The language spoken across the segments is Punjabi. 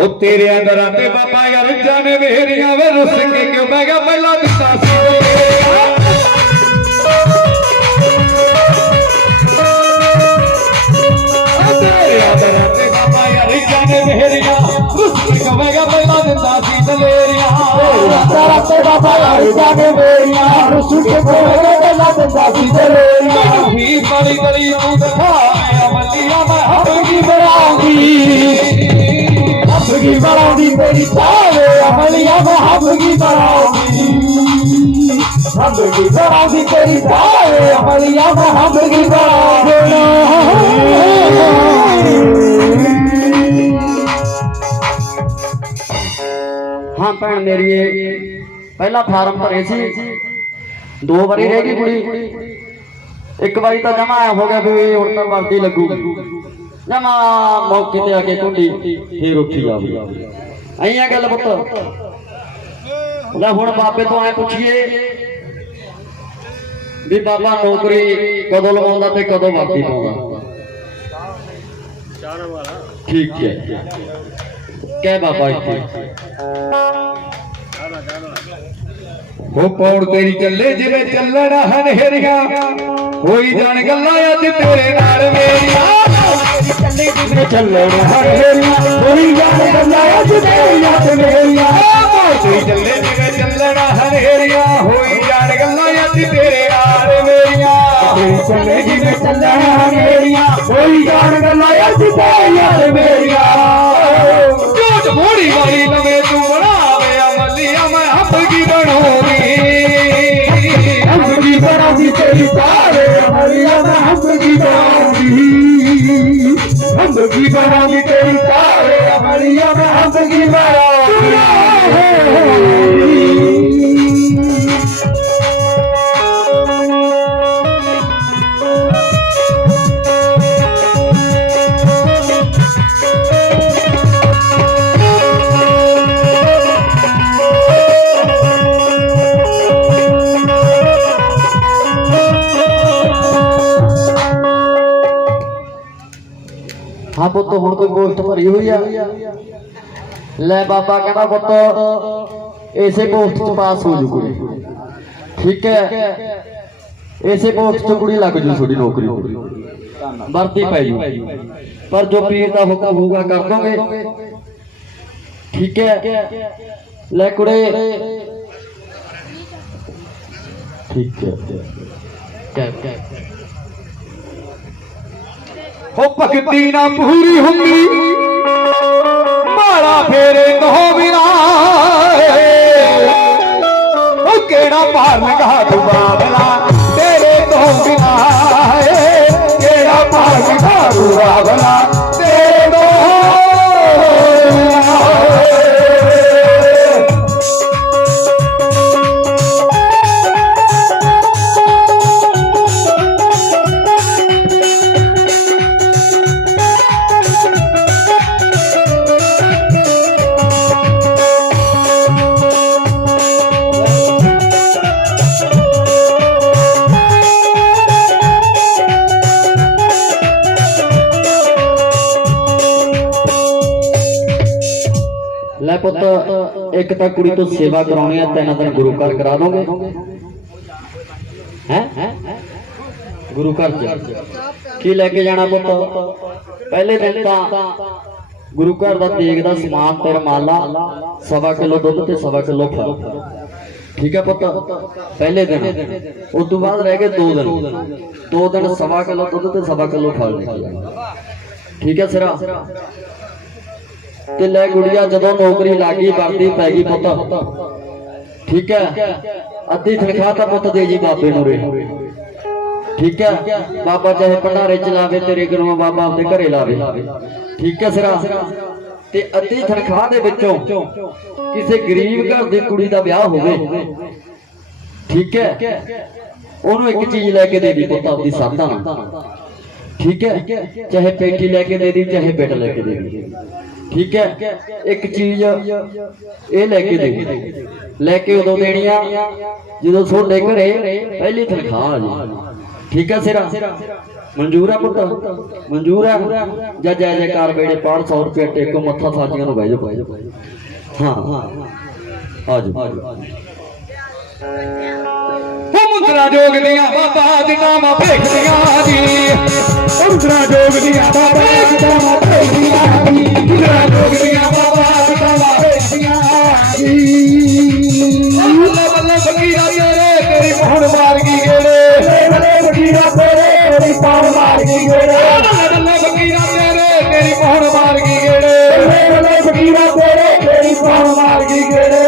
ਉਹ ਤੇਰੇ ਅੰਦਰਾਂ ਤੇ ਬਾਬਾ ਯਾਰ, ਜਾਣੇ ਮੇਰੀਆਂ ਵੇ ਰੁੱਸ ਕੇ ਕਿਉਂ ਬਹਿ ਗਿਆ? ਪਹਿਲਾਂ ਦਿੱਤਾ ਸੀ। ਤਾਰਾ ਤੇ ਬਾਬਾ ਯਾਰ ਜਾਗੇ ਮੇਰੀਆਂ ਰੁੱਸ ਕੇ ਕੋਲੇ ਗੱਲਾਂ ਦਿੰਦਾ ਸੀ ਤੇਰੀਆਂ ਵੀ ਬੜੀ ਬੜੀ ਨੂੰ ਦਿਖਾ ਅਮਲੀਆਂ ਮੈਂ ਹੱਥ ਬਣਾਉਂਦੀ ਹੱਬਗੀ ਬਣਾਉਂਦੀ ਮੇਰੀ ਤਾਰੇ ਅਮਲੀਆਂ ਮੈਂ ਹੱਬਗੀ ਬਣਾਉਂਦੀ ਹੱਬਗੀ ਬਣਾਉਂਦੀ ਤੇਰੀ ਤਾਰੇ ਅਮਲੀਆਂ ਮੈਂ ਹੱਬਗੀ ਬਣਾਉਂਦੀ ਹਾਂ ਭੈਣ ਮੇਰੀਏ ਪਹਿਲਾ ਫਾਰਮ ਭਰੇ ਸੀ। ਦੋ ਵਾਰੀ ਰਹਿ ਗਈ ਕੁੜੀ। ਇੱਕ ਵਾਰੀ ਤਾਂ ਜਮਾ ਹੋ ਗਿਆ ਵੀ ਹੁਣ ਤਾਂ ਵਰਦੀ ਲੱਗੂ। ਜਮਾ ਮੌਕੇ ਤੇ ਆ ਕੇ ਕੁੰਡੀ ਫੇਰ ਉੱਠੀ ਜਾਵੇ ਆਈਆਂ ਗੱਲ ਪੁੱਤ। ਲੈ ਹੁਣ ਬਾਬੇ ਤੋਂ ਐ ਪੁੱਛੀਏ ਵੀ ਬਾਬਾ ਨੌਕਰੀ ਕਦੋਂ ਲਵਾਉਂਦਾ ਤੇ ਕਦੋਂ ਵਰਦੀ ਪਾਉਂਦਾ। ਠੀਕ ਹੈ। ਕਹਿ ਬਾਬਾ ਇੱਥੇ ਉਹ ਪੌੜ ਤੇਰੀ ਚੱਲੇ ਜਿਵੇਂ ਚੱਲਣਾ ਹਨੇਰੀਆਂ ਹੋਈ ਜਾਣ ਗੱਲਾਂ ਅੱਜ ਤੇਰੇ ਨਾਲ ਮੇਰੀਆਂ ਚੱਲੇ ਜਿਵੇਂ ਚੱਲੇ ਹਰੇਰੀਆਂ ਹੋਈ ਜਾਣ ਗੱਲਾਂ ਅੱਜ ਤੇਰੀਆਂ ਤੇ ਮੇਰੀਆਂ ਪੌੜ ਤੇਰੀ ਚੱਲੇ ਜਿਵੇਂ ਚੱਲਣਾ ਹਨੇਰੀਆਂ ਹੋਈ ਜਾਣ ਗੱਲਾਂ ਅੱਜ ਤੇਰੇ ਨਾਲ ਮੇਰੀਆਂ ਤੇਰੀ ਚੱਲੇ ਜਿਵੇਂ ਚੱਲੇ ਹਰੇਰੀਆਂ ਹੋਈ ਜਾਣ ਗੱਲਾਂ ਅੱਜ ਤੇਰੀਆਂ ਤੇ ਮੇਰੀਆਂ ਮੈਂ ਹੱਬ ਕੀ ਬਣਾਉਣੀ ਹੱਬ ਕੀ ਬਣਾਉਂਦੀ ਤੇਰੀ ਤਾਰੇ ਹਰੀਆਂ ਦਾ ਹੱਬ ਕੀ ਬਣਾਉਂਦੀ ਹੱਬ ਤੇਰੀ ਤਾਰੇ ਹਰੀਆਂ ਦਾ ਹੱਬ ਕੀ ਹਾਂ ਪੁੱਤ, ਹੁਣ ਕੋਈ ਪੋਸਟ ਭਰੀ ਹੋਈ ਆ। ਲੈ ਬਾਬਾ ਕਹਿੰਦਾ ਪੁੱਤ, ਇਸੇ ਪੋਸਟ 'ਚ ਪਾਸ ਹੋ ਜੂ ਕੁੜੀ। ਠੀਕ ਹੈ। ਇਸੇ ਪੋਸਟ 'ਚ ਕੁੜੀ ਲੱਗ ਜੂ ਤੁਹਾਡੀ ਨੌਕਰੀ ਵਰਦੀ ਪੈ ਜੂ। ਪਰ ਜੋ ਪੀਰ ਦਾ ਹੁਕਮ ਹੋਊਗਾ, ਕਰ ਦੋਗੇ। ਠੀਕ ਹੈ। ਲੈ ਕੁੜੇ। ਠੀਕ ਹੈ। ਕਹਿ ਕਹਿ ਹੋ ਭਗਤੀ ਨਾ ਪੂਰੀ ਹੁੰਦੀ। ਮਾਰਾ ਫੇਰੇ ਕਹੋ ਬਿਨਾ। ਉਹ ਕਿਹੜਾ ਭਾਰ ਲਗਾ ਤੂੰ ਬਾਬਲਾ ਤੇਰੇ ਤੋਂ ਬਿਨਾ। ਏ ਕਿਹੜਾ ਭਾਰ ਲਗਾ ਤੂੰ ਬਾਬਲਾ ਲੈ ਪੁੱਤ, ਇੱਕ ਤਾਂ ਕੁੜੀ ਤੋਂ ਸੇਵਾ ਕਰਾਉਣੀ ਆ, ਤਿੰਨ ਦਿਨ ਗੁਰੂ ਘਰ ਕਰਾ ਦੋਗੇ। ਹੈ? ਗੁਰੂ ਘਰ ਚ। ਕੀ ਲੈ ਕੇ ਜਾਣਾ ਪੁੱਤ? ਪਹਿਲੇ ਦਿਨ ਤਾਂ ਗੁਰੂ ਘਰ ਦਾ ਤੇਗ ਦਾ ਸਮਾਨ ਤੇ ਰਮਾਲਾ ਸਵਾ ਕਿਲੋ ਦੁੱਧ ਤੇ ਸਵਾ ਕਿਲੋ ਫਲ। ਠੀਕ ਹੈ ਪੁੱਤ? ਪਹਿਲੇ ਦਿਨ। ਉਸ ਤੋਂ ਬਾਅਦ ਰਹਿ ਗਏ ਦੋ ਦਿਨ। ਦੋ ਦਿਨ ਸਵਾ ਕਿਲੋ ਦੁੱਧ ਤੇ ਸਵਾ ਕਿਲੋ ਫਲ ਠੀਕ ਹੈ ਸਿਰਾ? ਤੇ ਲੈ ਗੁੜੀਆ ਜਦੋਂ ਨੌਕਰੀ ਲੱਗੀ ਵਰਦੀ ਪੈ ਗਈ ਪੁੱਤ। ਠੀਕ ਹੈ? ਅੱਧੀ ਤਨਖਾਹ ਤਾਂ ਪੁੱਤ ਦੇ ਜੀ ਬਾਬੇ ਨੂੰ ਰੇ ਠੀਕ ਹੈ? ਬਾਬਾ ਚਾਹੇ ਭੰਡਾਰੇ ਚ ਤੇਰੇ ਘਰੋਂ ਬਾਬਾ ਆਪਦੇ ਘਰੇ ਲਾਵੇ। ਠੀਕ ਹੈ ਸਿਰਾ? ਤੇ ਅੱਧੀ ਤਨਖਾਹ ਦੇ ਵਿੱਚੋਂ ਕਿਸੇ ਗਰੀਬ ਘਰ ਦੀ ਕੁੜੀ ਦਾ ਵਿਆਹ ਹੋਵੇ। ਠੀਕ ਹੈ? ਉਹਨੂੰ ਇੱਕ ਚੀਜ਼ ਲੈ ਕੇ ਦੇ ਦੀ ਪੁੱਤ ਆਪਦੀ ਸਾਧਾ ਠੀਕ ਹੈ? ਚਾਹੇ ਪੇਟੀ ਲੈ ਕੇ ਦੇ ਦੀ, ਚਾਹੇ ਬੈਟ ਲੈ ਕੇ ਦੇ ਦੀ। ਠੀਕ ਹੈ? ਇੱਕ ਚੀਜ਼ ਇਹ ਲੈ ਕੇ ਦੇ ਲੈ ਕੇ ਉਦੋਂ ਦੇਣੀ ਆ, ਜਦੋਂ ਤੁਹਾਡੇ ਘਰੇ ਪਹਿਲੀ ਤਨਖਾਹ ਆ ਜੀ। ਠੀਕ ਹੈ ਸਿਰਾ? ਮਨਜ਼ੂਰ ਆ ਪੁੱਤ? ਮਨਜ਼ੂਰ ਆ? ਜਾਂ, ਜੈ ਜੈਕਾਰ ਵੇੜੇ ਪਾੜ 100 ਰੁਪਏ ਟੇਕੋ, ਮੱਥਾ ਸਾਜੀਆਂ ਨੂੰ ਬਹਿ ਜਾਓ ਬਹਿ ਜਾਓ। ਹਾਂ ਹਾਂ ਆ ਜਾਓ। ਉਹ ਮੁੰਦਰਾ ਜੋਗ ਦੀਆਂ ਬਾਬਾ ਜਟਾਵਾਂ ਭੇਖਦੀਆਂ ਜੀ। ਮੁੰਦਰਾ ਜੋਗ ਦੀਆਂ ਬਾਬਾ ਜਟਾਵਾਂ ਭੇਖਦੀਆਂ ਜੀ। ਬੱਲੇ ਫਕੀਰਾ ਤੇਰੇ ਤੇਰੀ ਮੋਹਣ ਮਾਰ ਗਈ ਗੇੜੇ। ਬੱਲੇ ਬੱਲੇ ਫਕੀਰਾ ਤੇਰੇ ਤੇਰੀ ਪਾਉ ਮਾਰ ਗਈ ਗੇੜੇ।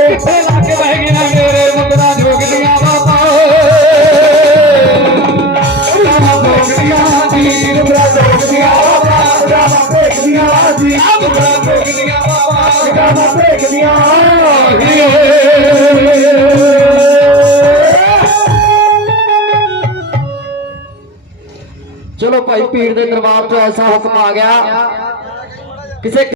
ਪੀਰ ਦੇ ਦਰਬਾਰ ਤੋਂ ਐਸਾ ਹੁਕਮ ਆ ਗਿਆ। ਕਿਸੇ